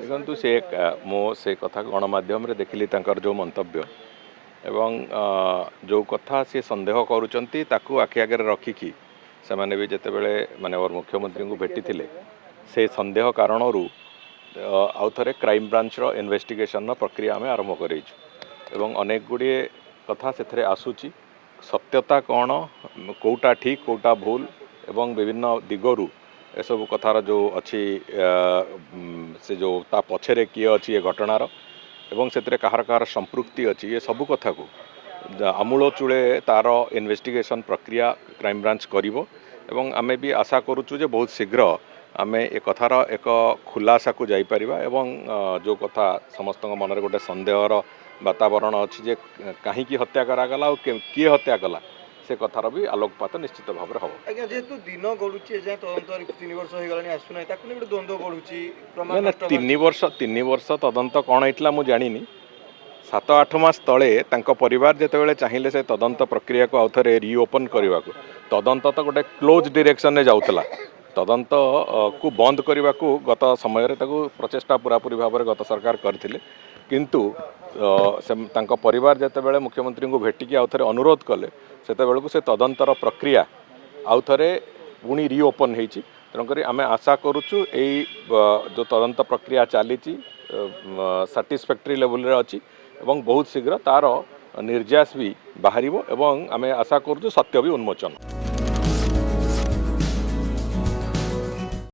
देखु से मो से कथा गणमाध्यम देखिली जो मंतव्य एवं जो कथा सी संदेह करुँच आखि आगे रखिकी से मैंने भी जिते बड़े माने और मुख्यमंत्री को भेटी से संदेह कारण आउ थे क्राइम ब्रांच इन्वेस्टिगेशन प्रक्रिया आम आरंभ कर अनेक गुड़े कथा से आसूची सत्यता कौन कौटा ठीक कौटा भूल एवं विभिन्न दिगरु एसबू कथार जो अच्छी से जो ता पछरे किए अच्छी ये घटनार एवं से कहार कहार संपृक्ति अच्छी ये सबू कथा को आमूल चूले तार इन्वेस्टिगेशन प्रक्रिया क्राइम ब्रांच करिवो एवं आमे भी आशा करूचु जे बहुत शीघ्र आमे ए कथार एक खुलासा को जाई परिबा एवं जो कथा समस्त मन गोटे संदेहर वातावरण अच्छी जे कहीं हत्या करागला किए हत्या कला से कथार भी आलोकपात निश्चित भाव में हम आज्ञा जेहेतु दिन गड़ुची तदंत 3 वर्ष हो गलानी आसुना ताकू गोटे द्वंद्व बढ़ुची ना 3 वर्ष तदंत कौन होता मुझे जानी 7-8 मास तले परिवार जितेबाला चाहिए से तदंत प्रक्रिया को आउ थे रिओपन करने को तदंत तो गोटे क्लोज डायरेक्शन में जाऊला तदंत को बंद करने को गत समय प्रचेषा पूरापूरी भाव में गत सरकार करते किंतु से परिवार जितेबाला मुख्यमंत्री को भेटिकी आउ थे अनुरोध कले से से तदंतर प्रक्रिया आउ थे पुणी रिओपन होती तेणुक आम आशा करुचु जो तदंत प्रक्रिया चली साटिस्फैक्टरी लेवल अच्छी एवं बहुत शीघ्र तार निर्यास भी बाहर एवं आम आशा करुचु सत्य भी उन्मोचन।